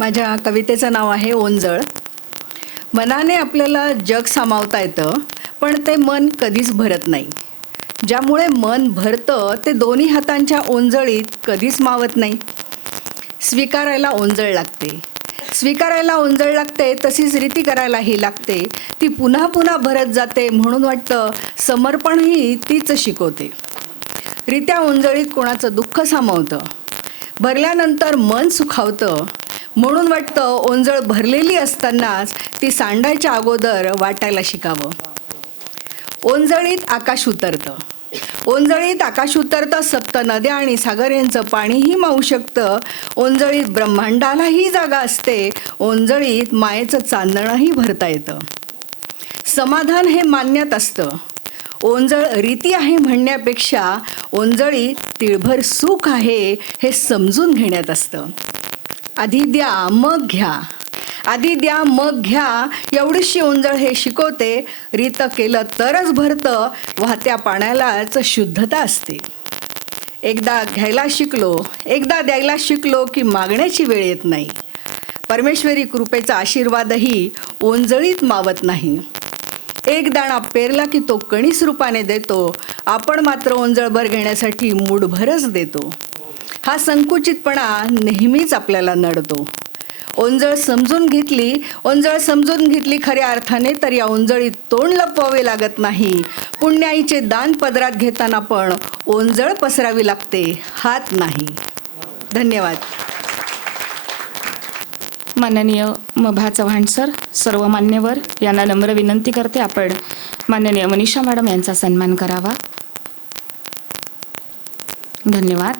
माझ्या कवितेचं नाव आहे ओंजळ. मनाने आपल्याला जग सामावता येतं पण ते मन कधीच भरत नाही. ज्यामुळे मन भरतं ते दोन्ही हातांच्या ओंजळीत कधीच मावत नाही. स्वीकारायला ओंजळ लागते. स्वीकारायला ओंजळ लागते तशीच रीती करायलाही लागते. ती पुन्हा पुन्हा भरत जाते म्हणून वाटतं समर्पणही तीच शिकवते. रित्या ओंजळीत कोणाचं दुःख सामावतं? भरल्यानंतर मन सुखावतं म्हणून वाटतं ओंजळ भरलेली असतानाच ती सांडायच्या अगोदर वाटायला शिकावं. ओंजळीत आकाश उतरतं. ओंजळीत आकाश उतरतं सप्त नद्या आणि सागर यांचं पाणीही मावू शकतं. ओंजळीत ब्रह्मांडालाही जागा असते. ओंजळीत मायेचं चांदणंही भरता येतं. समाधान हे मान्यात असतं. ओंजळ रीती आहे म्हणण्यापेक्षा ओंजळीत तिळभर सुख आहे हे समजून घेण्यात असतं. आधी द्या मग घ्या. आधी द्या मग घ्या. एवढीशी ओंजळ हे शिकवते. रीत केलं तरच भरतं. वाहत्या पाण्यालाच शुद्धता असते. एकदा घ्यायला शिकलो एकदा द्यायला शिकलो की मागण्याची वेळ येत नाही. परमेश्वरी कृपेचा आशीर्वादही ओंजळीत मावत नाही. एक दाणा पेरला की तो कणीस रूपाने देतो. आपण मात्र ओंजळभर घेण्यासाठी मूडभरच देतो. हा संकुचितपणा नेहमीच आपल्याला नडतो. ओंजळ समजून घेतली ओंजळ समजून घेतली खऱ्या अर्थाने तर या ओंजळीत तोंड लपवावे लागत नाही. पुण्याईचे दान पदरात घेताना पण ओंजळ पसरावी लागते हात नाही. धन्यवाद. माननीय मभा चव्हाण सर सर्व मान्यवर यांना नम्र विनंती करते आपण माननीय मनीषा मॅडम यांचा सन्मान करावा. धन्यवाद.